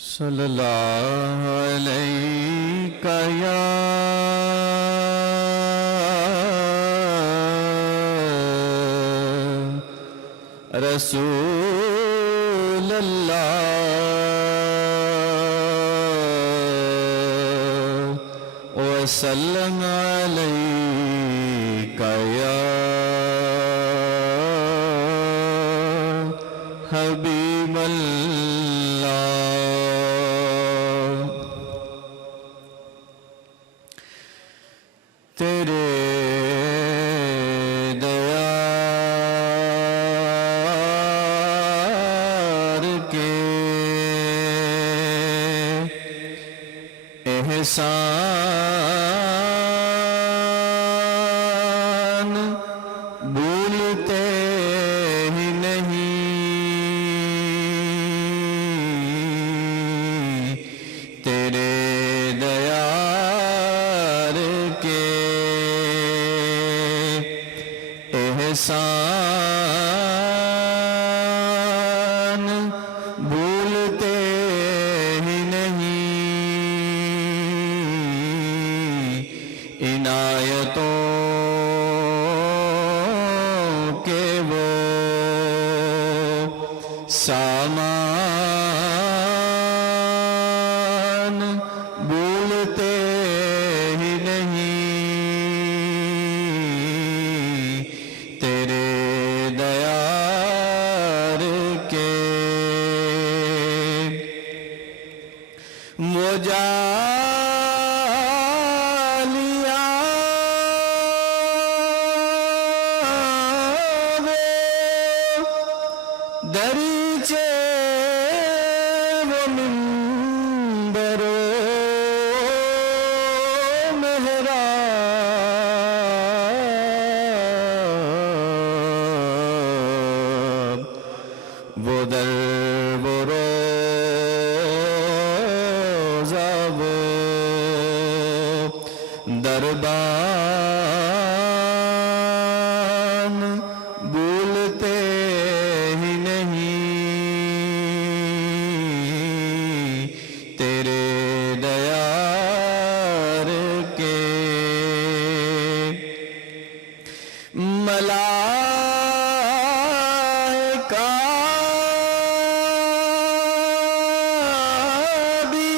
صلی اللہ علیہ یا رسول اللہ وسلم علیک یا حبیب اللہ۔ تیرے دیار کے احسان بھولتے ہی نہیں، تیرے دیار کے احسان بھولتے ہی نہیں، عنایتوں کے وہ سامان بھولتے ہی نہیں، تیرے دیار کے وہ جالیاں دریچے وہ منبر و محراب، وہ در وہ روضہ وہ دربان بھولتے ہی نہیں، تیرے دیار کے ملائکہ بھی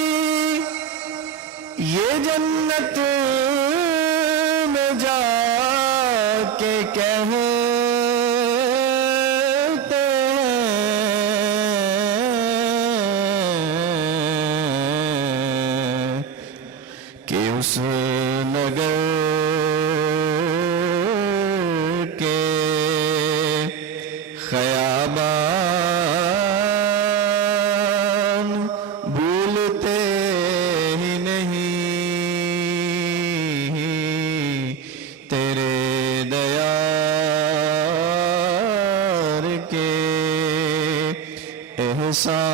یہ جنت میں جا کے کہتے ہیں کہ اس نگر کے خیابان بھولتے ہی نہیں، تیرے دیار کے احسان